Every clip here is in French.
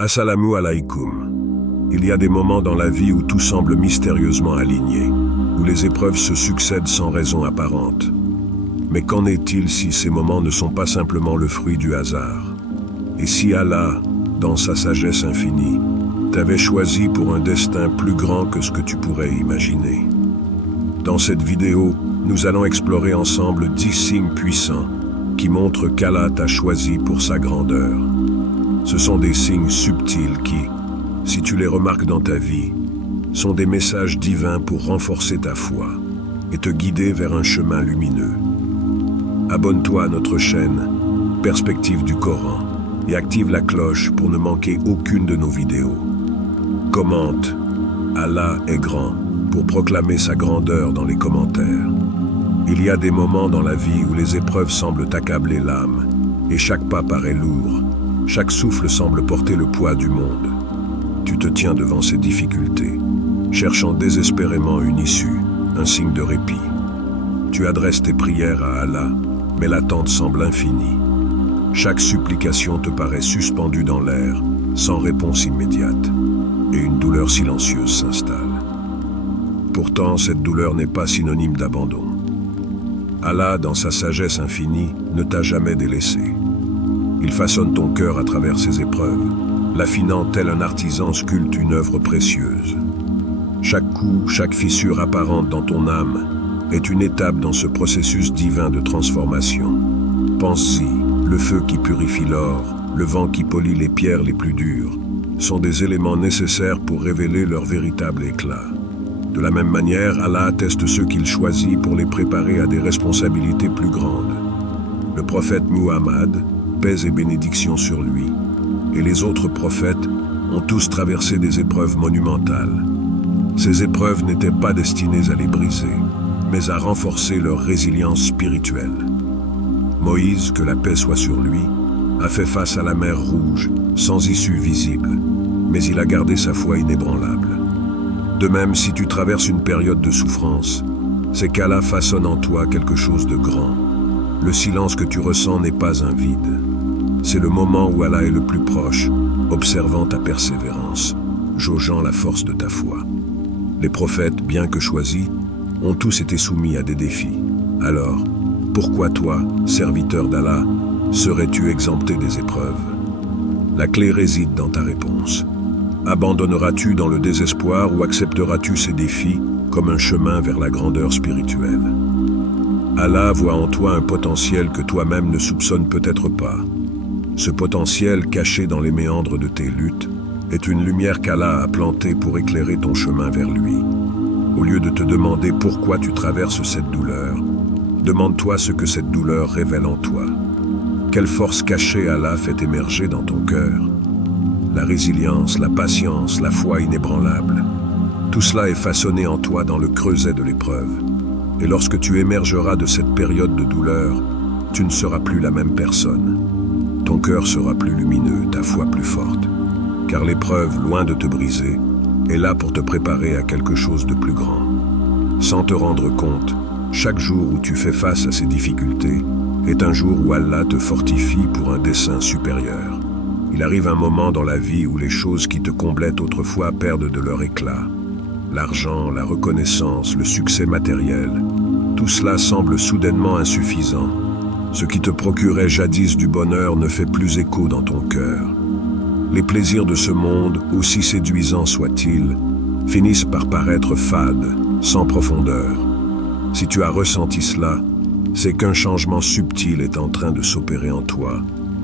Assalamu alaikum. Il y a des moments dans la vie où tout semble mystérieusement aligné, où les épreuves se succèdent sans raison apparente. Mais qu'en est-il si ces moments ne sont pas simplement le fruit du hasard? Et si Allah, dans sa sagesse infinie, t'avait choisi pour un destin plus grand que ce que tu pourrais imaginer? Dans cette vidéo, nous allons explorer ensemble 10 signes puissants qui montrent qu'Allah t'a choisi pour sa grandeur. Ce sont des signes subtils qui, si tu les remarques dans ta vie, sont des messages divins pour renforcer ta foi et te guider vers un chemin lumineux. Abonne-toi à notre chaîne Perspective du Coran et active la cloche pour ne manquer aucune de nos vidéos. Commente « Allah est grand » pour proclamer sa grandeur dans les commentaires. Il y a des moments dans la vie où les épreuves semblent accabler l'âme et chaque pas paraît lourd. Chaque souffle semble porter le poids du monde. Tu te tiens devant ces difficultés, cherchant désespérément une issue, un signe de répit. Tu adresses tes prières à Allah, mais l'attente semble infinie. Chaque supplication te paraît suspendue dans l'air, sans réponse immédiate, et une douleur silencieuse s'installe. Pourtant, cette douleur n'est pas synonyme d'abandon. Allah, dans sa sagesse infinie, ne t'a jamais délaissé. Il façonne ton cœur à travers ses épreuves, l'affinant tel un artisan sculpte une œuvre précieuse. Chaque coup, chaque fissure apparente dans ton âme est une étape dans ce processus divin de transformation. Pense-y, le feu qui purifie l'or, le vent qui polit les pierres les plus dures, sont des éléments nécessaires pour révéler leur véritable éclat. De la même manière, Allah atteste ceux qu'il choisit pour les préparer à des responsabilités plus grandes. Le prophète Muhammad, paix et bénédiction sur lui, et les autres prophètes ont tous traversé des épreuves monumentales. Ces épreuves n'étaient pas destinées à les briser, mais à renforcer leur résilience spirituelle. Moïse, que la paix soit sur lui, a fait face à la mer Rouge, sans issue visible, mais il a gardé sa foi inébranlable. De même, si tu traverses une période de souffrance, c'est qu'Allah façonne en toi quelque chose de grand. Le silence que tu ressens n'est pas un vide. C'est le moment où Allah est le plus proche, observant ta persévérance, jaugeant la force de ta foi. Les prophètes, bien que choisis, ont tous été soumis à des défis. Alors, pourquoi toi, serviteur d'Allah, serais-tu exempté des épreuves? La clé réside dans ta réponse. Abandonneras-tu dans le désespoir ou accepteras-tu ces défis comme un chemin vers la grandeur spirituelle? Allah voit en toi un potentiel que toi-même ne soupçonnes peut-être pas. Ce potentiel, caché dans les méandres de tes luttes, est une lumière qu'Allah a plantée pour éclairer ton chemin vers lui. Au lieu de te demander pourquoi tu traverses cette douleur, demande-toi ce que cette douleur révèle en toi. Quelle force cachée Allah fait émerger dans ton cœur? La résilience, la patience, la foi inébranlable. Tout cela est façonné en toi dans le creuset de l'épreuve. Et lorsque tu émergeras de cette période de douleur, tu ne seras plus la même personne. Ton cœur sera plus lumineux, ta foi plus forte. Car l'épreuve, loin de te briser, est là pour te préparer à quelque chose de plus grand. Sans te rendre compte, chaque jour où tu fais face à ces difficultés est un jour où Allah te fortifie pour un dessein supérieur. Il arrive un moment dans la vie où les choses qui te comblaient autrefois perdent de leur éclat. L'argent, la reconnaissance, le succès matériel, tout cela semble soudainement insuffisant. Ce qui te procurait jadis du bonheur ne fait plus écho dans ton cœur. Les plaisirs de ce monde, aussi séduisants soient-ils, finissent par paraître fades, sans profondeur. Si tu as ressenti cela, c'est qu'un changement subtil est en train de s'opérer en toi,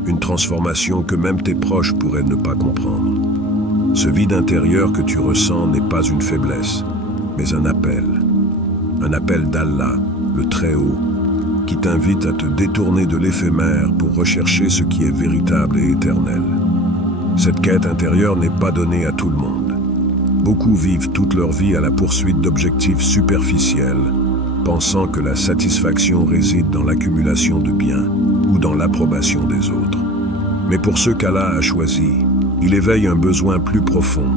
une transformation que même tes proches pourraient ne pas comprendre. Ce vide intérieur que tu ressens n'est pas une faiblesse, mais un appel d'Allah, le Très-Haut, qui t'invite à te détourner de l'éphémère pour rechercher ce qui est véritable et éternel. Cette quête intérieure n'est pas donnée à tout le monde. Beaucoup vivent toute leur vie à la poursuite d'objectifs superficiels, pensant que la satisfaction réside dans l'accumulation de biens ou dans l'approbation des autres. Mais pour ceux qu'Allah a choisis, il éveille un besoin plus profond,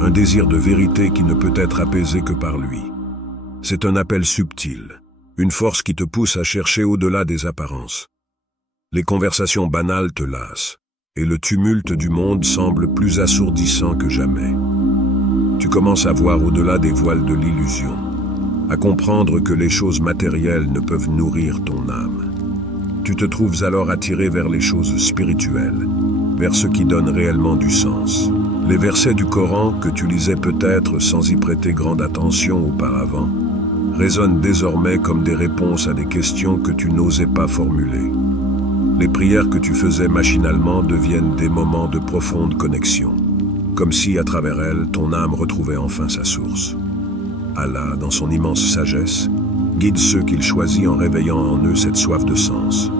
un désir de vérité qui ne peut être apaisé que par lui. C'est un appel subtil, une force qui te pousse à chercher au-delà des apparences. Les conversations banales te lassent, et le tumulte du monde semble plus assourdissant que jamais. Tu commences à voir au-delà des voiles de l'illusion, à comprendre que les choses matérielles ne peuvent nourrir ton âme. Tu te trouves alors attiré vers les choses spirituelles, vers ce qui donne réellement du sens. Les versets du Coran que tu lisais peut-être sans y prêter grande attention auparavant, résonnent désormais comme des réponses à des questions que tu n'osais pas formuler. Les prières que tu faisais machinalement deviennent des moments de profonde connexion, comme si, à travers elles, ton âme retrouvait enfin sa source. Allah, dans son immense sagesse, guide ceux qu'il choisit en réveillant en eux cette soif de sens.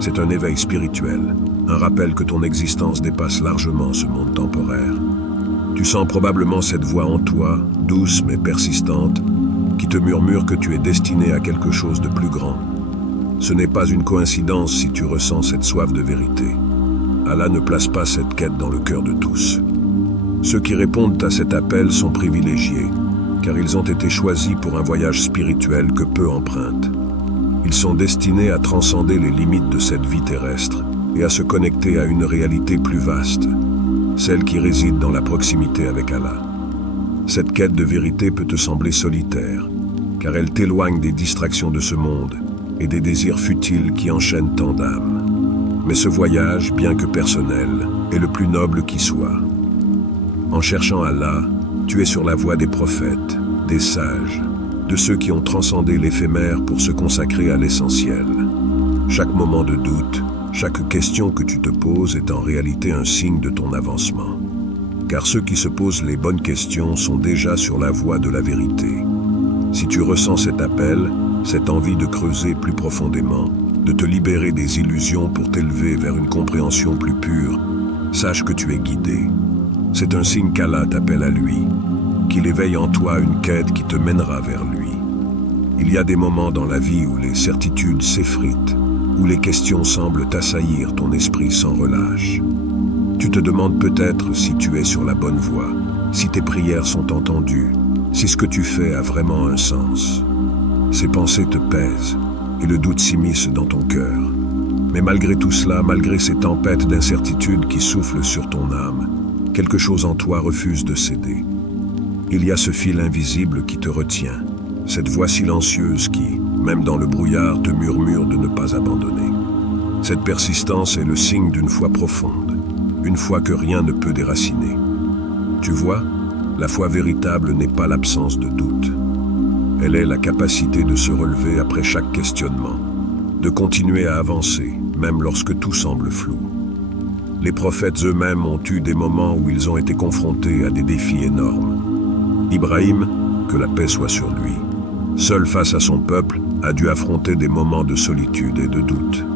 C'est un éveil spirituel, un rappel que ton existence dépasse largement ce monde temporaire. Tu sens probablement cette voix en toi, douce mais persistante, qui te murmure que tu es destiné à quelque chose de plus grand. Ce n'est pas une coïncidence si tu ressens cette soif de vérité. Allah ne place pas cette quête dans le cœur de tous. Ceux qui répondent à cet appel sont privilégiés, car ils ont été choisis pour un voyage spirituel que peu empruntent. Ils sont destinés à transcender les limites de cette vie terrestre et à se connecter à une réalité plus vaste, celle qui réside dans la proximité avec Allah. Cette quête de vérité peut te sembler solitaire, car elle t'éloigne des distractions de ce monde et des désirs futiles qui enchaînent tant d'âmes. Mais ce voyage, bien que personnel, est le plus noble qui soit. En cherchant Allah, tu es sur la voie des prophètes, des sages, de ceux qui ont transcendé l'éphémère pour se consacrer à l'essentiel. Chaque moment de doute, chaque question que tu te poses est en réalité un signe de ton avancement. Car ceux qui se posent les bonnes questions sont déjà sur la voie de la vérité. Si tu ressens cet appel, cette envie de creuser plus profondément, de te libérer des illusions pour t'élever vers une compréhension plus pure, sache que tu es guidé. C'est un signe qu'Allah t'appelle à lui, qu'il éveille en toi une quête qui te mènera vers lui. Il y a des moments dans la vie où les certitudes s'effritent, où les questions semblent assaillir ton esprit sans relâche. Tu te demandes peut-être si tu es sur la bonne voie, si tes prières sont entendues, si ce que tu fais a vraiment un sens. Ces pensées te pèsent et le doute s'immisce dans ton cœur. Mais malgré tout cela, malgré ces tempêtes d'incertitude qui soufflent sur ton âme, quelque chose en toi refuse de céder. Il y a ce fil invisible qui te retient, cette voix silencieuse qui, même dans le brouillard, te murmure de ne pas abandonner. Cette persistance est le signe d'une foi profonde, une foi que rien ne peut déraciner. Tu vois, la foi véritable n'est pas l'absence de doute. Elle est la capacité de se relever après chaque questionnement, de continuer à avancer, même lorsque tout semble flou. Les prophètes eux-mêmes ont eu des moments où ils ont été confrontés à des défis énormes. Ibrahim, que la paix soit sur lui, seul face à son peuple, a dû affronter des moments de solitude et de doute.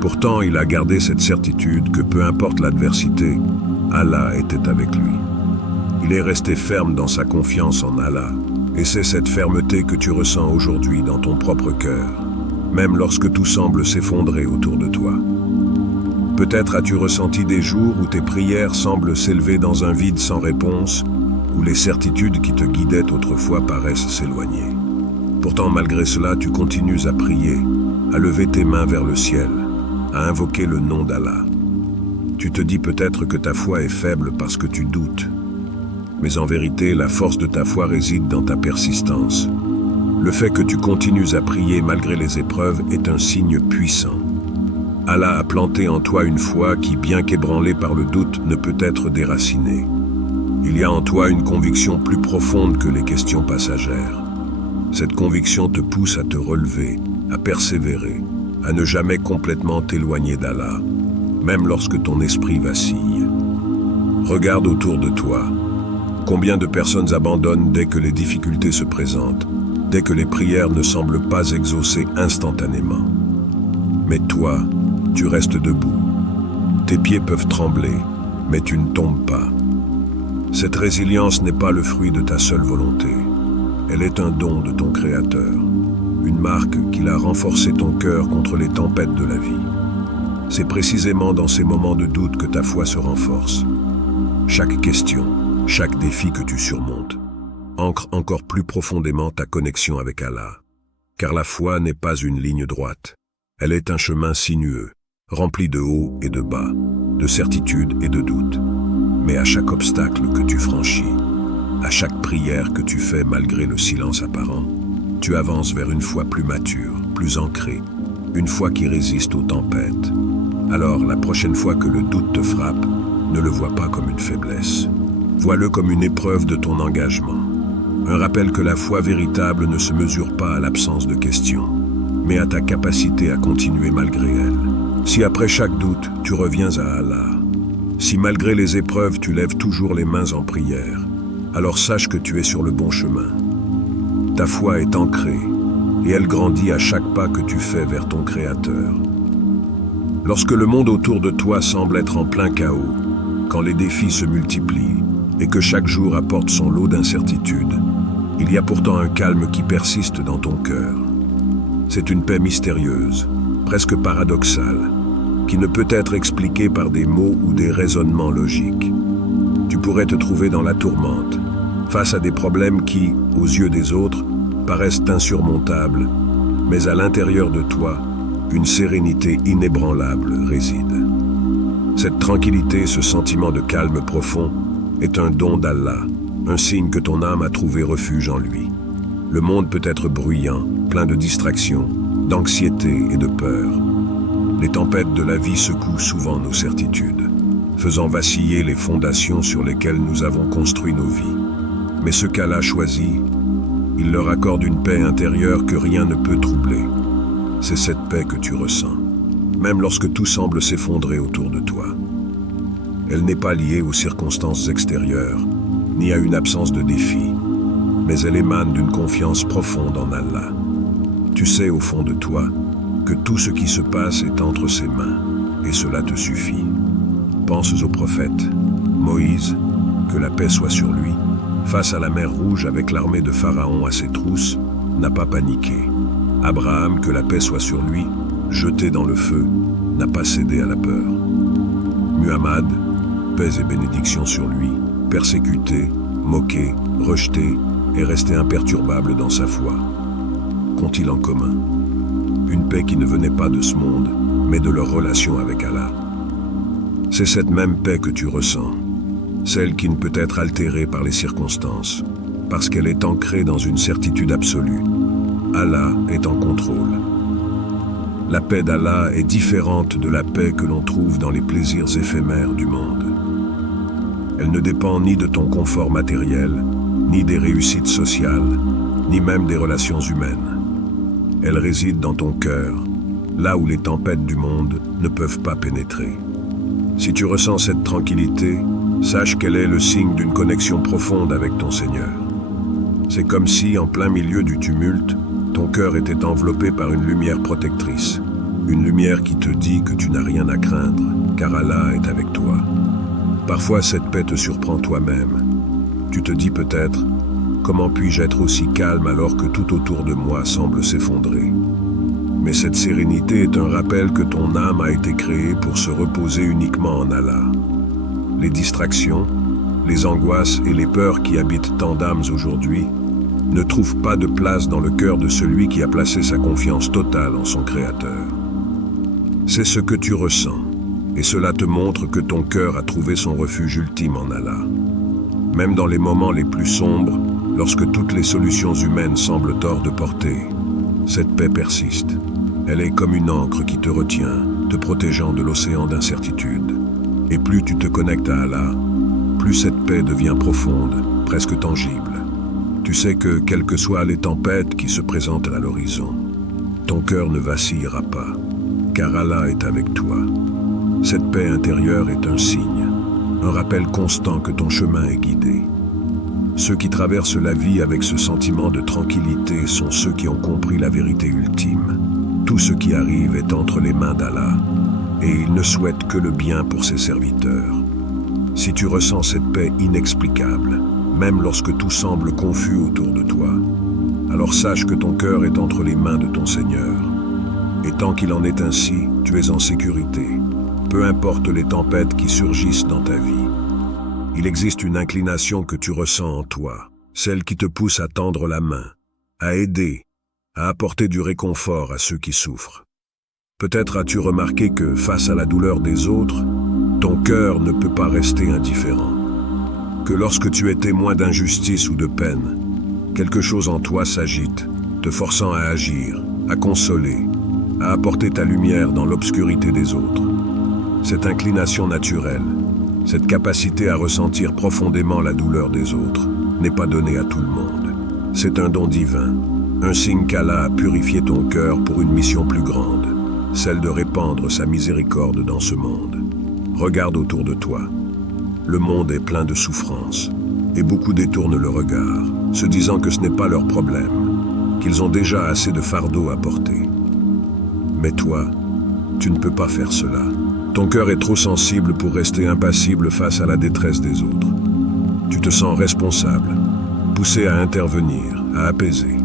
Pourtant, il a gardé cette certitude que peu importe l'adversité, Allah était avec lui. Il est resté ferme dans sa confiance en Allah, et c'est cette fermeté que tu ressens aujourd'hui dans ton propre cœur, même lorsque tout semble s'effondrer autour de toi. Peut-être as-tu ressenti des jours où tes prières semblent s'élever dans un vide sans réponse, où les certitudes qui te guidaient autrefois paraissent s'éloigner. Pourtant, malgré cela, tu continues à prier, à lever tes mains vers le ciel, à invoquer le nom d'Allah. Tu te dis peut-être que ta foi est faible parce que tu doutes. Mais en vérité, la force de ta foi réside dans ta persistance. Le fait que tu continues à prier malgré les épreuves est un signe puissant. Allah a planté en toi une foi qui, bien qu'ébranlée par le doute, ne peut être déracinée. Il y a en toi une conviction plus profonde que les questions passagères. Cette conviction te pousse à te relever, à persévérer, à ne jamais complètement t'éloigner d'Allah, même lorsque ton esprit vacille. Regarde autour de toi. Combien de personnes abandonnent dès que les difficultés se présentent, dès que les prières ne semblent pas exaucées instantanément. Mais toi, tu restes debout. Tes pieds peuvent trembler, mais tu ne tombes pas. Cette résilience n'est pas le fruit de ta seule volonté. Elle est un don de ton Créateur, une marque qu'il a renforcé ton cœur contre les tempêtes de la vie. C'est précisément dans ces moments de doute que ta foi se renforce. Chaque question, chaque défi que tu surmontes, ancre encore plus profondément ta connexion avec Allah. Car la foi n'est pas une ligne droite. Elle est un chemin sinueux, rempli de hauts et de bas, de certitudes et de doutes. Mais à chaque obstacle que tu franchis, à chaque prière que tu fais malgré le silence apparent, tu avances vers une foi plus mature, plus ancrée, une foi qui résiste aux tempêtes. Alors, la prochaine fois que le doute te frappe, ne le vois pas comme une faiblesse. Vois-le comme une épreuve de ton engagement. Un rappel que la foi véritable ne se mesure pas à l'absence de questions, mais à ta capacité à continuer malgré elle. Si après chaque doute, tu reviens à Allah, si malgré les épreuves, tu lèves toujours les mains en prière, alors sache que tu es sur le bon chemin. Ta foi est ancrée, et elle grandit à chaque pas que tu fais vers ton Créateur. Lorsque le monde autour de toi semble être en plein chaos, quand les défis se multiplient et que chaque jour apporte son lot d'incertitudes, il y a pourtant un calme qui persiste dans ton cœur. C'est une paix mystérieuse, presque paradoxale, qui ne peut être expliquée par des mots ou des raisonnements logiques. Tu pourrais te trouver dans la tourmente, face à des problèmes qui, aux yeux des autres, paraissent insurmontables, mais à l'intérieur de toi, une sérénité inébranlable réside. Cette tranquillité, ce sentiment de calme profond, est un don d'Allah, un signe que ton âme a trouvé refuge en lui. Le monde peut être bruyant, plein de distractions, d'anxiété et de peur. Les tempêtes de la vie secouent souvent nos certitudes, faisant vaciller les fondations sur lesquelles nous avons construit nos vies. Mais ce qu'Allah choisit, il leur accorde une paix intérieure que rien ne peut troubler. C'est cette paix que tu ressens, même lorsque tout semble s'effondrer autour de toi. Elle n'est pas liée aux circonstances extérieures, ni à une absence de défi, mais elle émane d'une confiance profonde en Allah. Tu sais au fond de toi que tout ce qui se passe est entre ses mains, et cela te suffit. Pense au prophète, Moïse, que la paix soit sur lui, face à la mer Rouge avec l'armée de Pharaon à ses trousses, n'a pas paniqué. Abraham, que la paix soit sur lui, jeté dans le feu, n'a pas cédé à la peur. Muhammad, paix et bénédiction sur lui, persécuté, moqué, rejeté, est resté imperturbable dans sa foi. Qu'ont-ils en commun? Une paix qui ne venait pas de ce monde, mais de leur relation avec Allah. C'est cette même paix que tu ressens, celle qui ne peut être altérée par les circonstances, parce qu'elle est ancrée dans une certitude absolue. Allah est en contrôle. La paix d'Allah est différente de la paix que l'on trouve dans les plaisirs éphémères du monde. Elle ne dépend ni de ton confort matériel, ni des réussites sociales, ni même des relations humaines. Elle réside dans ton cœur, là où les tempêtes du monde ne peuvent pas pénétrer. Si tu ressens cette tranquillité, sache qu'elle est le signe d'une connexion profonde avec ton Seigneur. C'est comme si, en plein milieu du tumulte, ton cœur était enveloppé par une lumière protectrice, une lumière qui te dit que tu n'as rien à craindre, car Allah est avec toi. Parfois, cette paix te surprend toi-même. Tu te dis peut-être, comment puis-je être aussi calme alors que tout autour de moi semble s'effondrer? Mais cette sérénité est un rappel que ton âme a été créée pour se reposer uniquement en Allah. Les distractions, les angoisses et les peurs qui habitent tant d'âmes aujourd'hui ne trouvent pas de place dans le cœur de celui qui a placé sa confiance totale en son Créateur. C'est ce que tu ressens, et cela te montre que ton cœur a trouvé son refuge ultime en Allah. Même dans les moments les plus sombres, lorsque toutes les solutions humaines semblent hors de portée, cette paix persiste. Elle est comme une ancre qui te retient, te protégeant de l'océan d'incertitude. Et plus tu te connectes à Allah, plus cette paix devient profonde, presque tangible. Tu sais que, quelles que soient les tempêtes qui se présentent à l'horizon, ton cœur ne vacillera pas, car Allah est avec toi. Cette paix intérieure est un signe, un rappel constant que ton chemin est guidé. Ceux qui traversent la vie avec ce sentiment de tranquillité sont ceux qui ont compris la vérité ultime. Tout ce qui arrive est entre les mains d'Allah, et il ne souhaite que le bien pour ses serviteurs. Si tu ressens cette paix inexplicable, même lorsque tout semble confus autour de toi, alors sache que ton cœur est entre les mains de ton Seigneur. Et tant qu'il en est ainsi, tu es en sécurité, peu importe les tempêtes qui surgissent dans ta vie. Il existe une inclination que tu ressens en toi, celle qui te pousse à tendre la main, à aider, à apporter du réconfort à ceux qui souffrent. Peut-être as-tu remarqué que, face à la douleur des autres, ton cœur ne peut pas rester indifférent. Que lorsque tu es témoin d'injustice ou de peine, quelque chose en toi s'agite, te forçant à agir, à consoler, à apporter ta lumière dans l'obscurité des autres. Cette inclination naturelle, cette capacité à ressentir profondément la douleur des autres, n'est pas donnée à tout le monde. C'est un don divin, un signe qu'Allah a purifié ton cœur pour une mission plus grande, celle de répandre sa miséricorde dans ce monde. Regarde autour de toi. Le monde est plein de souffrances, et beaucoup détournent le regard, se disant que ce n'est pas leur problème, qu'ils ont déjà assez de fardeaux à porter. Mais toi, tu ne peux pas faire cela. Ton cœur est trop sensible pour rester impassible face à la détresse des autres. Tu te sens responsable, poussé à intervenir, à apaiser.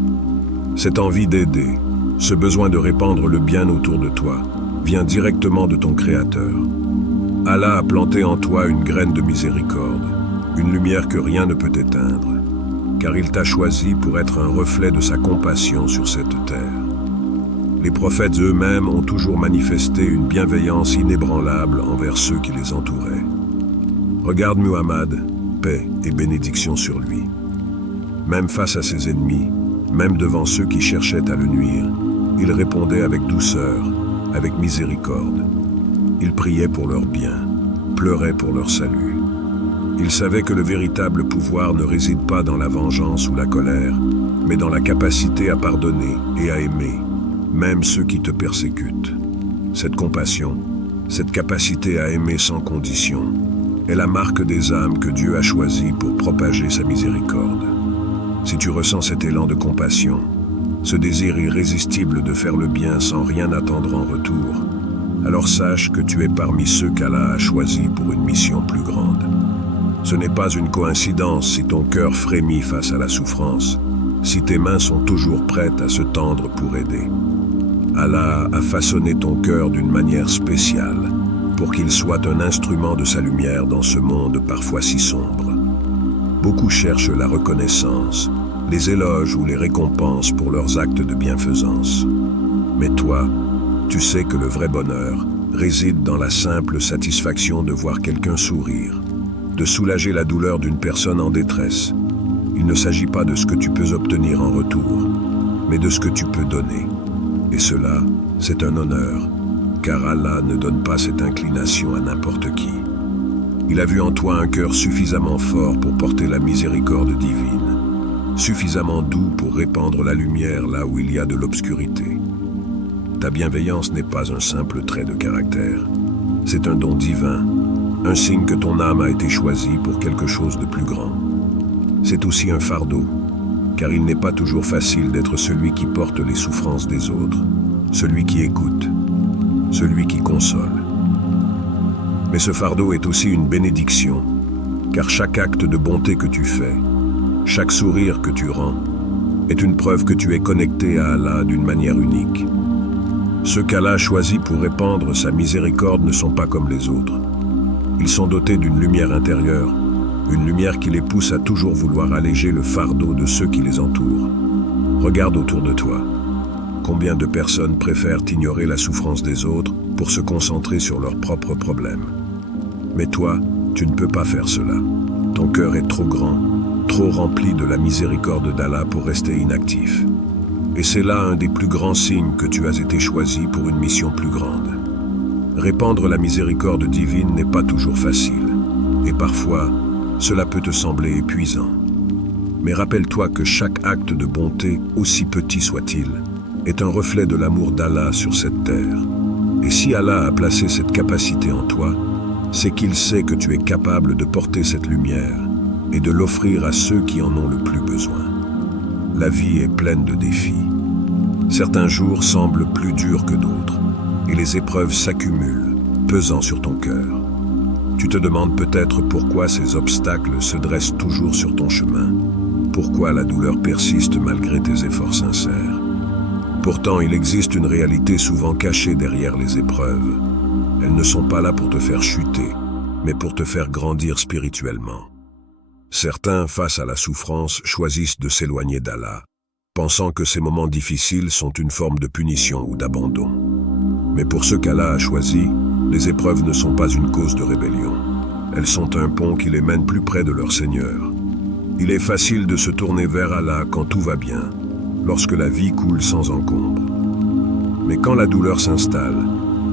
Cette envie d'aider, ce besoin de répandre le bien autour de toi, vient directement de ton Créateur. Allah a planté en toi une graine de miséricorde, une lumière que rien ne peut éteindre, car il t'a choisi pour être un reflet de sa compassion sur cette terre. Les prophètes eux-mêmes ont toujours manifesté une bienveillance inébranlable envers ceux qui les entouraient. Regarde Muhammad, paix et bénédiction sur lui. Même face à ses ennemis, même devant ceux qui cherchaient à le nuire, il répondait avec douceur, avec miséricorde. Il priait pour leur bien, pleurait pour leur salut. Il savait que le véritable pouvoir ne réside pas dans la vengeance ou la colère, mais dans la capacité à pardonner et à aimer, même ceux qui te persécutent. Cette compassion, cette capacité à aimer sans condition, est la marque des âmes que Dieu a choisies pour propager sa miséricorde. Si tu ressens cet élan de compassion, ce désir irrésistible de faire le bien sans rien attendre en retour, alors sache que tu es parmi ceux qu'Allah a choisis pour une mission plus grande. Ce n'est pas une coïncidence si ton cœur frémit face à la souffrance, si tes mains sont toujours prêtes à se tendre pour aider. Allah a façonné ton cœur d'une manière spéciale pour qu'il soit un instrument de sa lumière dans ce monde parfois si sombre. Beaucoup cherchent la reconnaissance, les éloges ou les récompenses pour leurs actes de bienfaisance. Mais toi, tu sais que le vrai bonheur réside dans la simple satisfaction de voir quelqu'un sourire, de soulager la douleur d'une personne en détresse. Il ne s'agit pas de ce que tu peux obtenir en retour, mais de ce que tu peux donner. Et cela, c'est un honneur, car Allah ne donne pas cette inclination à n'importe qui. Il a vu en toi un cœur suffisamment fort pour porter la miséricorde divine, suffisamment doux pour répandre la lumière là où il y a de l'obscurité. Ta bienveillance n'est pas un simple trait de caractère, c'est un don divin, un signe que ton âme a été choisie pour quelque chose de plus grand. C'est aussi un fardeau, car il n'est pas toujours facile d'être celui qui porte les souffrances des autres, celui qui écoute, celui qui console. Mais ce fardeau est aussi une bénédiction, car chaque acte de bonté que tu fais, chaque sourire que tu rends, est une preuve que tu es connecté à Allah d'une manière unique. Ceux qu'Allah choisit pour répandre sa miséricorde ne sont pas comme les autres. Ils sont dotés d'une lumière intérieure, une lumière qui les pousse à toujours vouloir alléger le fardeau de ceux qui les entourent. Regarde autour de toi. Combien de personnes préfèrent ignorer la souffrance des autres pour se concentrer sur leurs propres problèmes? Mais toi, tu ne peux pas faire cela. Ton cœur est trop grand, trop rempli de la miséricorde d'Allah pour rester inactif. Et c'est là un des plus grands signes que tu as été choisi pour une mission plus grande. Répandre la miséricorde divine n'est pas toujours facile, et parfois, cela peut te sembler épuisant. Mais rappelle-toi que chaque acte de bonté, aussi petit soit-il, est un reflet de l'amour d'Allah sur cette terre. Et si Allah a placé cette capacité en toi, c'est qu'il sait que tu es capable de porter cette lumière et de l'offrir à ceux qui en ont le plus besoin. La vie est pleine de défis. Certains jours semblent plus durs que d'autres, et les épreuves s'accumulent, pesant sur ton cœur. Tu te demandes peut-être pourquoi ces obstacles se dressent toujours sur ton chemin, pourquoi la douleur persiste malgré tes efforts sincères. Pourtant, il existe une réalité souvent cachée derrière les épreuves. Elles ne sont pas là pour te faire chuter, mais pour te faire grandir spirituellement. Certains, face à la souffrance, choisissent de s'éloigner d'Allah, pensant que ces moments difficiles sont une forme de punition ou d'abandon. Mais pour ceux qu'Allah a choisis, les épreuves ne sont pas une cause de rébellion. Elles sont un pont qui les mène plus près de leur Seigneur. Il est facile de se tourner vers Allah quand tout va bien, lorsque la vie coule sans encombre. Mais quand la douleur s'installe,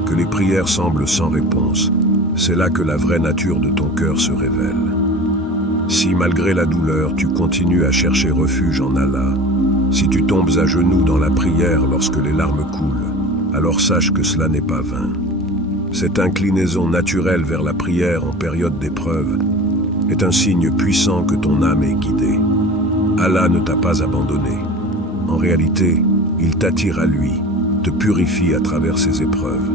que les prières semblent sans réponse, c'est là que la vraie nature de ton cœur se révèle. Si malgré la douleur, tu continues à chercher refuge en Allah, si tu tombes à genoux dans la prière lorsque les larmes coulent, alors sache que cela n'est pas vain. Cette inclinaison naturelle vers la prière en période d'épreuve est un signe puissant que ton âme est guidée. Allah ne t'a pas abandonné. En réalité, il t'attire à lui, te purifie à travers ses épreuves.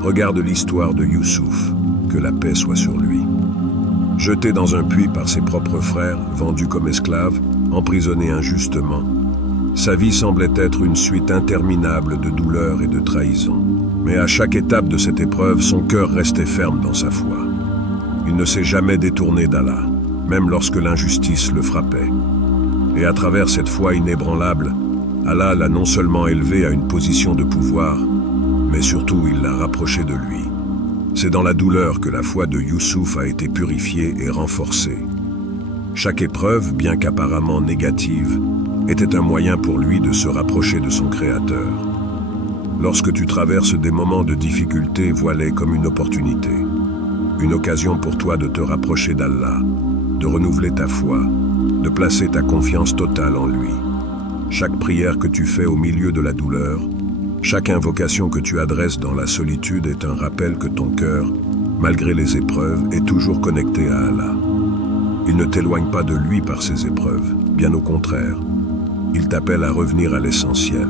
Regarde l'histoire de Youssouf, que la paix soit sur lui. Jeté dans un puits par ses propres frères, vendu comme esclave, emprisonné injustement, sa vie semblait être une suite interminable de douleurs et de trahisons. Mais à chaque étape de cette épreuve, son cœur restait ferme dans sa foi. Il ne s'est jamais détourné d'Allah, même lorsque l'injustice le frappait. Et à travers cette foi inébranlable, Allah l'a non seulement élevé à une position de pouvoir, mais surtout il l'a rapproché de lui. C'est dans la douleur que la foi de Youssouf a été purifiée et renforcée. Chaque épreuve, bien qu'apparemment négative, était un moyen pour lui de se rapprocher de son Créateur. Lorsque tu traverses des moments de difficulté, vois-les comme une opportunité. Une occasion pour toi de te rapprocher d'Allah, de renouveler ta foi, de placer ta confiance totale en lui. Chaque prière que tu fais au milieu de la douleur, chaque invocation que tu adresses dans la solitude est un rappel que ton cœur, malgré les épreuves, est toujours connecté à Allah. Il ne t'éloigne pas de lui par ces épreuves, bien au contraire. Il t'appelle à revenir à l'essentiel,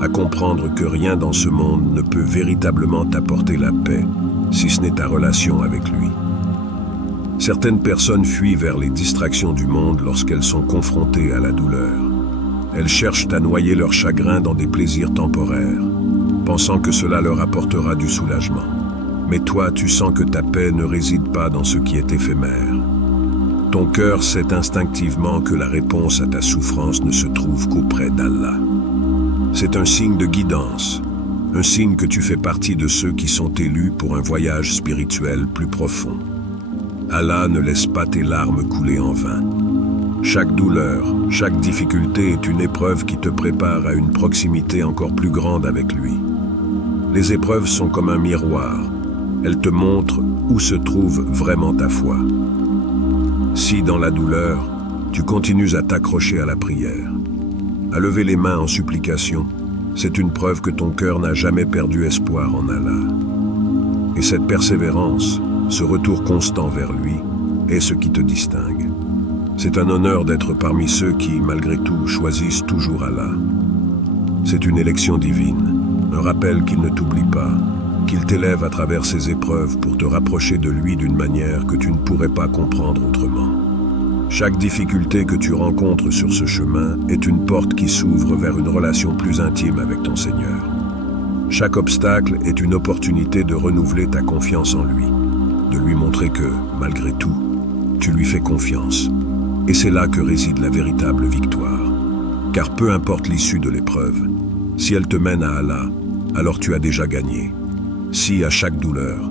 à comprendre que rien dans ce monde ne peut véritablement t'apporter la paix, si ce n'est ta relation avec lui. Certaines personnes fuient vers les distractions du monde lorsqu'elles sont confrontées à la douleur. Elles cherchent à noyer leur chagrin dans des plaisirs temporaires, pensant que cela leur apportera du soulagement. Mais toi, tu sens que ta paix ne réside pas dans ce qui est éphémère. Ton cœur sait instinctivement que la réponse à ta souffrance ne se trouve qu'auprès d'Allah. C'est un signe de guidance, un signe que tu fais partie de ceux qui sont élus pour un voyage spirituel plus profond. Allah ne laisse pas tes larmes couler en vain. Chaque douleur, chaque difficulté est une épreuve qui te prépare à une proximité encore plus grande avec lui. Les épreuves sont comme un miroir. Elles te montrent où se trouve vraiment ta foi. Si dans la douleur, tu continues à t'accrocher à la prière, à lever les mains en supplication, c'est une preuve que ton cœur n'a jamais perdu espoir en Allah. Et cette persévérance, ce retour constant vers lui, est ce qui te distingue. C'est un honneur d'être parmi ceux qui, malgré tout, choisissent toujours Allah. C'est une élection divine, un rappel qu'il ne t'oublie pas, qu'il t'élève à travers ses épreuves pour te rapprocher de lui d'une manière que tu ne pourrais pas comprendre autrement. Chaque difficulté que tu rencontres sur ce chemin est une porte qui s'ouvre vers une relation plus intime avec ton Seigneur. Chaque obstacle est une opportunité de renouveler ta confiance en lui, de lui montrer que, malgré tout, tu lui fais confiance. Et c'est là que réside la véritable victoire. Car peu importe l'issue de l'épreuve, si elle te mène à Allah, alors tu as déjà gagné. Si, à chaque douleur,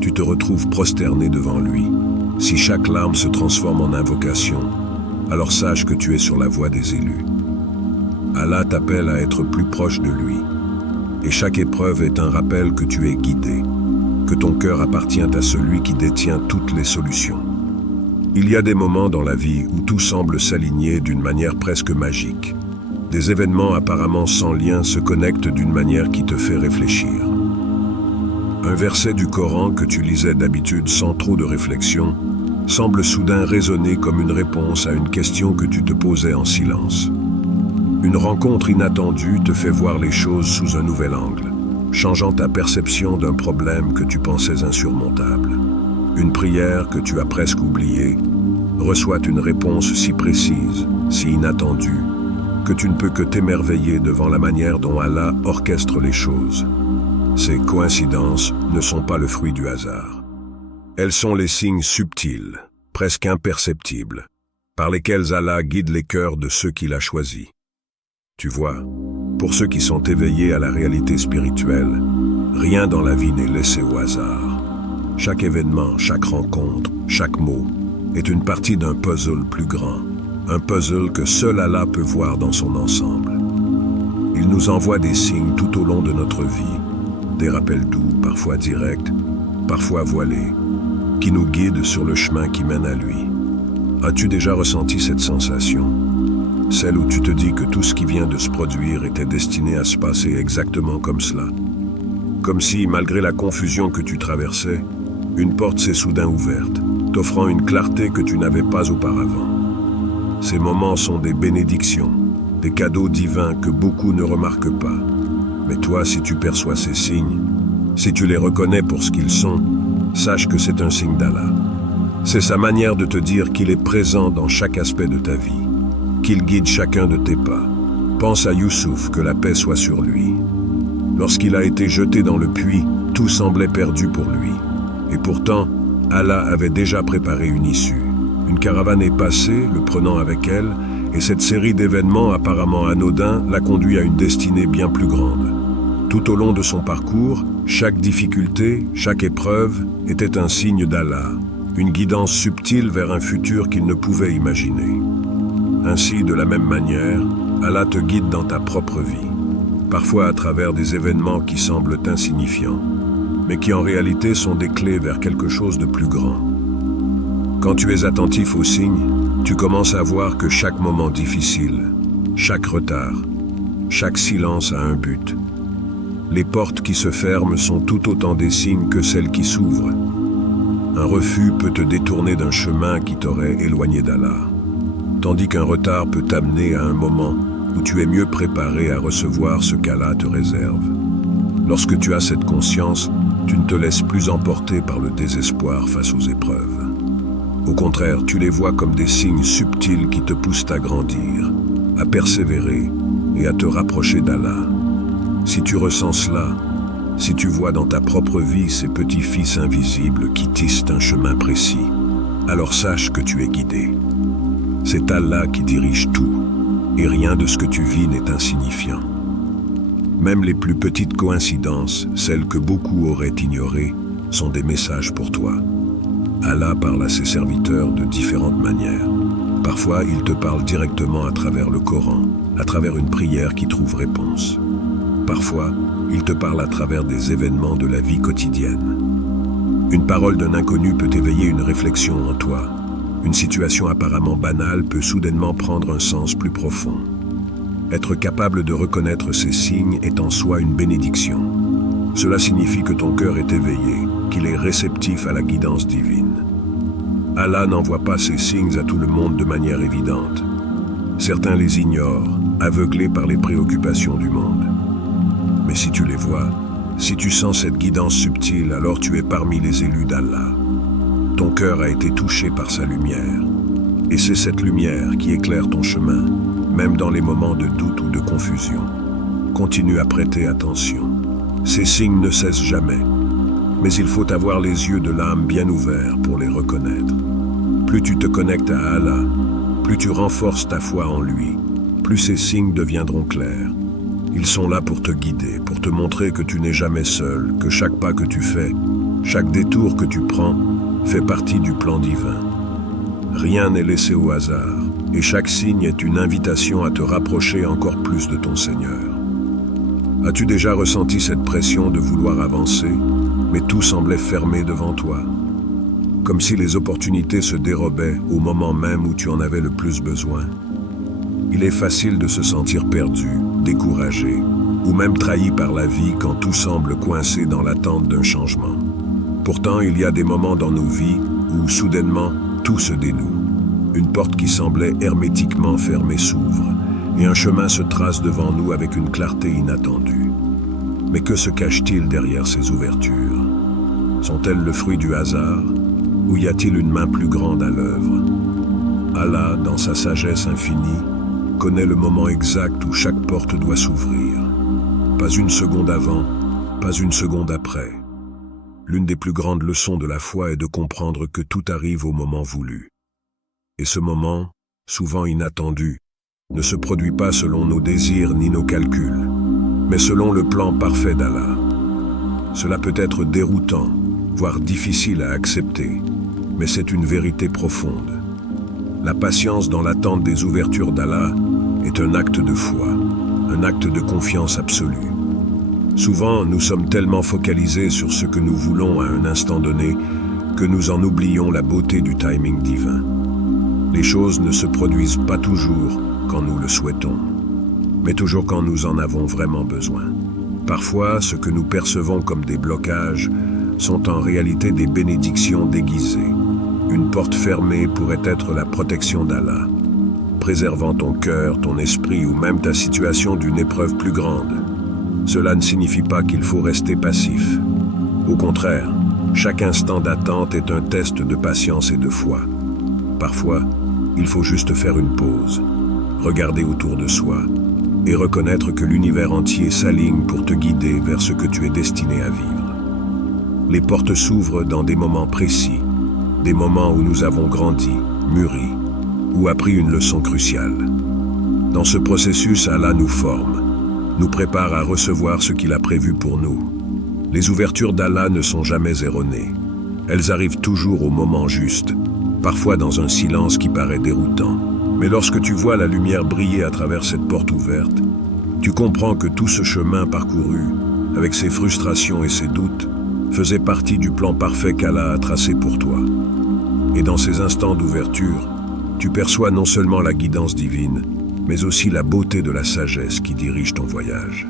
tu te retrouves prosterné devant lui, si chaque larme se transforme en invocation, alors sache que tu es sur la voie des élus. Allah t'appelle à être plus proche de lui, et chaque épreuve est un rappel que tu es guidé, que ton cœur appartient à celui qui détient toutes les solutions. Il y a des moments dans la vie où tout semble s'aligner d'une manière presque magique. Des événements apparemment sans lien se connectent d'une manière qui te fait réfléchir. Un verset du Coran que tu lisais d'habitude sans trop de réflexion semble soudain résonner comme une réponse à une question que tu te posais en silence. Une rencontre inattendue te fait voir les choses sous un nouvel angle, changeant ta perception d'un problème que tu pensais insurmontable. Une prière que tu as presque oubliée reçoit une réponse si précise, si inattendue, que tu ne peux que t'émerveiller devant la manière dont Allah orchestre les choses. Ces coïncidences ne sont pas le fruit du hasard. Elles sont les signes subtils, presque imperceptibles, par lesquels Allah guide les cœurs de ceux qu'il a choisis. Tu vois, pour ceux qui sont éveillés à la réalité spirituelle, rien dans la vie n'est laissé au hasard. Chaque événement, chaque rencontre, chaque mot est une partie d'un puzzle plus grand, un puzzle que seul Allah peut voir dans son ensemble. Il nous envoie des signes tout au long de notre vie, des rappels doux, parfois directs, parfois voilés, qui nous guident sur le chemin qui mène à lui. As-tu déjà ressenti cette sensation? Celle où tu te dis que tout ce qui vient de se produire était destiné à se passer exactement comme cela. Comme si, malgré la confusion que tu traversais, une porte s'est soudain ouverte, t'offrant une clarté que tu n'avais pas auparavant. Ces moments sont des bénédictions, des cadeaux divins que beaucoup ne remarquent pas. Mais toi, si tu perçois ces signes, si tu les reconnais pour ce qu'ils sont, sache que c'est un signe d'Allah. C'est sa manière de te dire qu'il est présent dans chaque aspect de ta vie, qu'il guide chacun de tes pas. Pense à Youssouf, que la paix soit sur lui. Lorsqu'il a été jeté dans le puits, tout semblait perdu pour lui. Et pourtant, Allah avait déjà préparé une issue. Une caravane est passée, le prenant avec elle, et cette série d'événements apparemment anodins l'a conduit à une destinée bien plus grande. Tout au long de son parcours, chaque difficulté, chaque épreuve était un signe d'Allah, une guidance subtile vers un futur qu'il ne pouvait imaginer. Ainsi, de la même manière, Allah te guide dans ta propre vie, parfois à travers des événements qui semblent insignifiants, mais qui en réalité sont des clés vers quelque chose de plus grand. Quand tu es attentif aux signes, tu commences à voir que chaque moment difficile, chaque retard, chaque silence a un but. Les portes qui se ferment sont tout autant des signes que celles qui s'ouvrent. Un refus peut te détourner d'un chemin qui t'aurait éloigné d'Allah, tandis qu'un retard peut t'amener à un moment où tu es mieux préparé à recevoir ce qu'Allah te réserve. Lorsque tu as cette conscience, tu ne te laisses plus emporter par le désespoir face aux épreuves. Au contraire, tu les vois comme des signes subtils qui te poussent à grandir, à persévérer et à te rapprocher d'Allah. Si tu ressens cela, si tu vois dans ta propre vie ces petits fils invisibles qui tissent un chemin précis, alors sache que tu es guidé. C'est Allah qui dirige tout, et rien de ce que tu vis n'est insignifiant. Même les plus petites coïncidences, celles que beaucoup auraient ignorées, sont des messages pour toi. Allah parle à ses serviteurs de différentes manières. Parfois, il te parle directement à travers le Coran, à travers une prière qui trouve réponse. Parfois, il te parle à travers des événements de la vie quotidienne. Une parole d'un inconnu peut éveiller une réflexion en toi. Une situation apparemment banale peut soudainement prendre un sens plus profond. Être capable de reconnaître ces signes est en soi une bénédiction. Cela signifie que ton cœur est éveillé, qu'il est réceptif à la guidance divine. Allah n'envoie pas ces signes à tout le monde de manière évidente. Certains les ignorent, aveuglés par les préoccupations du monde. Mais si tu les vois, si tu sens cette guidance subtile, alors tu es parmi les élus d'Allah. Ton cœur a été touché par sa lumière. Et c'est cette lumière qui éclaire ton chemin, même dans les moments de doute ou de confusion. Continue à prêter attention. Ces signes ne cessent jamais. Mais il faut avoir les yeux de l'âme bien ouverts pour les reconnaître. Plus tu te connectes à Allah, plus tu renforces ta foi en lui, plus ces signes deviendront clairs. Ils sont là pour te guider, pour te montrer que tu n'es jamais seul, que chaque pas que tu fais, chaque détour que tu prends, fait partie du plan divin. Rien n'est laissé au hasard, et chaque signe est une invitation à te rapprocher encore plus de ton Seigneur. As-tu déjà ressenti cette pression de vouloir avancer, mais tout semblait fermé devant toi? Comme si les opportunités se dérobaient au moment même où tu en avais le plus besoin. Il est facile de se sentir perdu, découragé, ou même trahi par la vie quand tout semble coincé dans l'attente d'un changement. Pourtant, il y a des moments dans nos vies où, soudainement, tout se dénoue. Une porte qui semblait hermétiquement fermée s'ouvre, et un chemin se trace devant nous avec une clarté inattendue. Mais que se cache-t-il derrière ces ouvertures? Sont-elles le fruit du hasard, ou y a-t-il une main plus grande à l'œuvre? Allah, dans sa sagesse infinie, connaît le moment exact où chaque porte doit s'ouvrir. Pas une seconde avant, pas une seconde après. L'une des plus grandes leçons de la foi est de comprendre que tout arrive au moment voulu. Et ce moment, souvent inattendu, ne se produit pas selon nos désirs ni nos calculs, mais selon le plan parfait d'Allah. Cela peut être déroutant, voire difficile à accepter, mais c'est une vérité profonde. La patience dans l'attente des ouvertures d'Allah est un acte de foi, un acte de confiance absolue. Souvent, nous sommes tellement focalisés sur ce que nous voulons à un instant donné que nous en oublions la beauté du timing divin. Les choses ne se produisent pas toujours quand nous le souhaitons, mais toujours quand nous en avons vraiment besoin. Parfois, ce que nous percevons comme des blocages sont en réalité des bénédictions déguisées. Une porte fermée pourrait être la protection d'Allah, préservant ton cœur, ton esprit ou même ta situation d'une épreuve plus grande. Cela ne signifie pas qu'il faut rester passif. Au contraire, chaque instant d'attente est un test de patience et de foi. Parfois, il faut juste faire une pause, regarder autour de soi et reconnaître que l'univers entier s'aligne pour te guider vers ce que tu es destiné à vivre. Les portes s'ouvrent dans des moments précis, des moments où nous avons grandi, mûri ou appris une leçon cruciale. Dans ce processus, Allah nous forme, nous prépare à recevoir ce qu'il a prévu pour nous. Les ouvertures d'Allah ne sont jamais erronées. Elles arrivent toujours au moment juste, parfois dans un silence qui paraît déroutant. Mais lorsque tu vois la lumière briller à travers cette porte ouverte, tu comprends que tout ce chemin parcouru, avec ses frustrations et ses doutes, faisait partie du plan parfait qu'Allah a tracé pour toi. Et dans ces instants d'ouverture, tu perçois non seulement la guidance divine, mais aussi la beauté de la sagesse qui dirige ton voyage.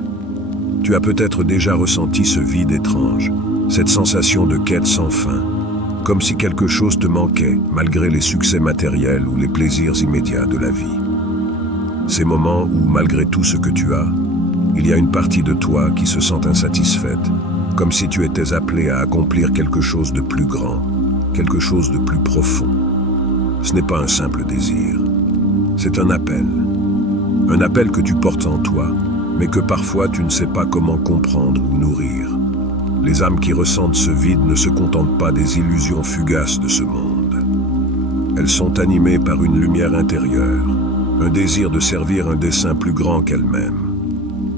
Tu as peut-être déjà ressenti ce vide étrange, cette sensation de quête sans fin, comme si quelque chose te manquait malgré les succès matériels ou les plaisirs immédiats de la vie. Ces moments où, malgré tout ce que tu as, il y a une partie de toi qui se sent insatisfaite, comme si tu étais appelé à accomplir quelque chose de plus grand, quelque chose de plus profond. Ce n'est pas un simple désir, c'est un appel que tu portes en toi, mais que parfois tu ne sais pas comment comprendre ou nourrir. Les âmes qui ressentent ce vide ne se contentent pas des illusions fugaces de ce monde. Elles sont animées par une lumière intérieure, un désir de servir un dessein plus grand qu'elles-mêmes.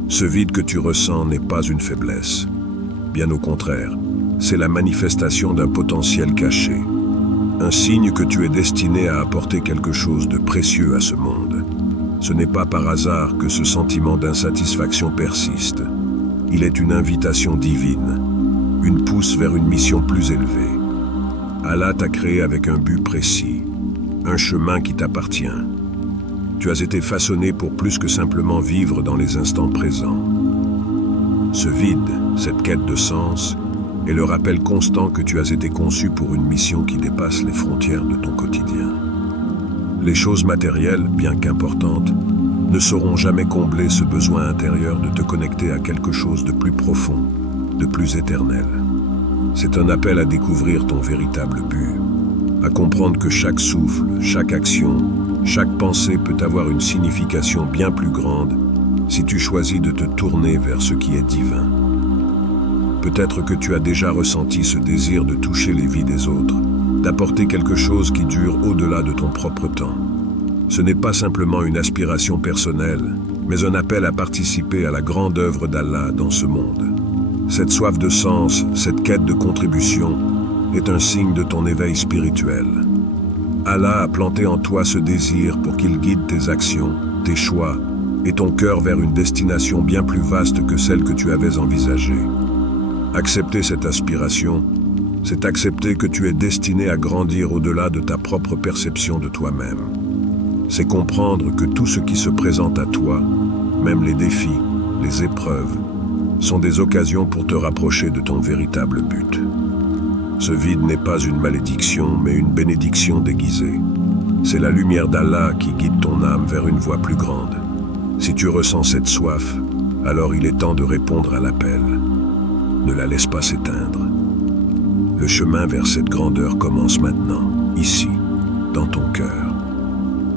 Ce vide que tu ressens n'est pas une faiblesse. Bien au contraire, c'est la manifestation d'un potentiel caché, un signe que tu es destiné à apporter quelque chose de précieux à ce monde. Ce n'est pas par hasard que ce sentiment d'insatisfaction persiste. Il est une invitation divine, une pousse vers une mission plus élevée. Allah t'a créé avec un but précis, un chemin qui t'appartient. Tu as été façonné pour plus que simplement vivre dans les instants présents. Ce vide, cette quête de sens, est le rappel constant que tu as été conçu pour une mission qui dépasse les frontières de ton quotidien. Les choses matérielles, bien qu'importantes, ne sauront jamais combler ce besoin intérieur de te connecter à quelque chose de plus profond, de plus éternel. C'est un appel à découvrir ton véritable but, à comprendre que chaque souffle, chaque action, chaque pensée peut avoir une signification bien plus grande si tu choisis de te tourner vers ce qui est divin. Peut-être que tu as déjà ressenti ce désir de toucher les vies des autres, d'apporter quelque chose qui dure au-delà de ton propre temps. Ce n'est pas simplement une aspiration personnelle, mais un appel à participer à la grande œuvre d'Allah dans ce monde. Cette soif de sens, cette quête de contribution, est un signe de ton éveil spirituel. Allah a planté en toi ce désir pour qu'il guide tes actions, tes choix et ton cœur vers une destination bien plus vaste que celle que tu avais envisagée. Accepter cette aspiration, c'est accepter que tu es destiné à grandir au-delà de ta propre perception de toi-même. C'est comprendre que tout ce qui se présente à toi, même les défis, les épreuves, sont des occasions pour te rapprocher de ton véritable but. Ce vide n'est pas une malédiction, mais une bénédiction déguisée. C'est la lumière d'Allah qui guide ton âme vers une voie plus grande. Si tu ressens cette soif, alors il est temps de répondre à l'appel. Ne la laisse pas s'éteindre. Le chemin vers cette grandeur commence maintenant, ici, dans ton cœur.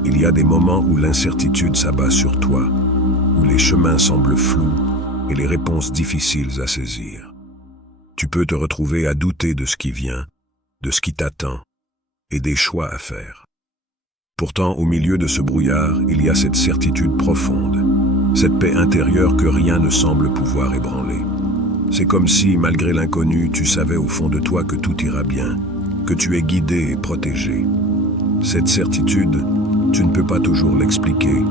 Il y a des moments où l'incertitude s'abat sur toi, où les chemins semblent flous et les réponses difficiles à saisir. Tu peux te retrouver à douter de ce qui vient, de ce qui t'attend et des choix à faire. Pourtant, au milieu de ce brouillard, il y a cette certitude profonde, cette paix intérieure que rien ne semble pouvoir ébranler. C'est comme si, malgré l'inconnu, tu savais au fond de toi que tout ira bien, que tu es guidé et protégé. Cette certitude, tu ne peux pas toujours l'expliquer,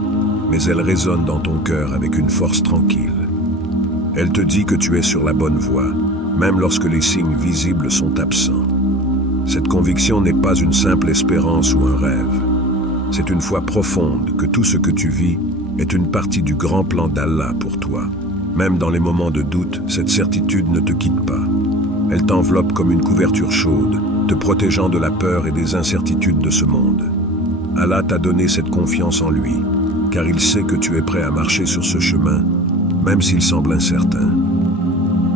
mais elle résonne dans ton cœur avec une force tranquille. Elle te dit que tu es sur la bonne voie, même lorsque les signes visibles sont absents. Cette conviction n'est pas une simple espérance ou un rêve. C'est une foi profonde que tout ce que tu vis est une partie du grand plan d'Allah pour toi. Même dans les moments de doute, cette certitude ne te quitte pas. Elle t'enveloppe comme une couverture chaude, te protégeant de la peur et des incertitudes de ce monde. Allah t'a donné cette confiance en lui, car il sait que tu es prêt à marcher sur ce chemin, même s'il semble incertain.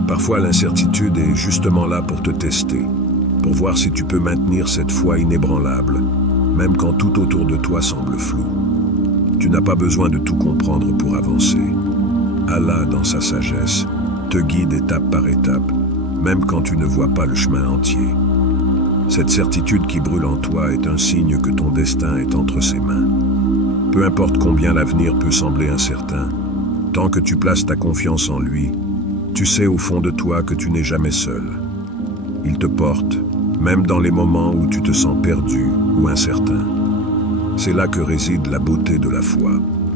Parfois, l'incertitude est justement là pour te tester, pour voir si tu peux maintenir cette foi inébranlable, même quand tout autour de toi semble flou. Tu n'as pas besoin de tout comprendre pour avancer. Allah, dans sa sagesse, te guide étape par étape, même quand tu ne vois pas le chemin entier. Cette certitude qui brûle en toi est un signe que ton destin est entre ses mains. Peu importe combien l'avenir peut sembler incertain, tant que tu places ta confiance en lui, tu sais au fond de toi que tu n'es jamais seul. Il te porte, même dans les moments où tu te sens perdu ou incertain. C'est là que réside la beauté de la foi,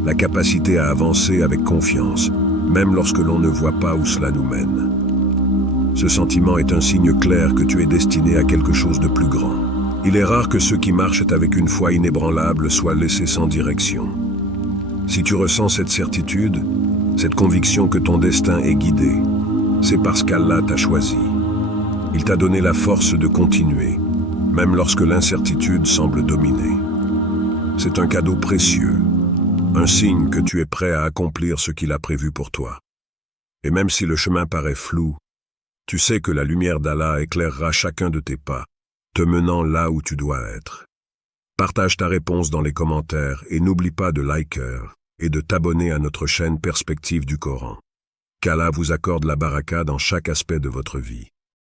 la capacité à avancer avec confiance, même lorsque l'on ne voit pas où cela nous mène. Ce sentiment est un signe clair que tu es destiné à quelque chose de plus grand. Il est rare que ceux qui marchent avec une foi inébranlable soient laissés sans direction. Si tu ressens cette certitude, cette conviction que ton destin est guidé, c'est parce qu'Allah t'a choisi. Il t'a donné la force de continuer, même lorsque l'incertitude semble dominer. C'est un cadeau précieux, un signe que tu es prêt à accomplir ce qu'il a prévu pour toi. Et même si le chemin paraît flou, tu sais que la lumière d'Allah éclairera chacun de tes pas, te menant là où tu dois être. Partage ta réponse dans les commentaires et n'oublie pas de liker et de t'abonner à notre chaîne Perspective du Coran. Qu'Allah vous accorde la baraka dans chaque aspect de votre vie.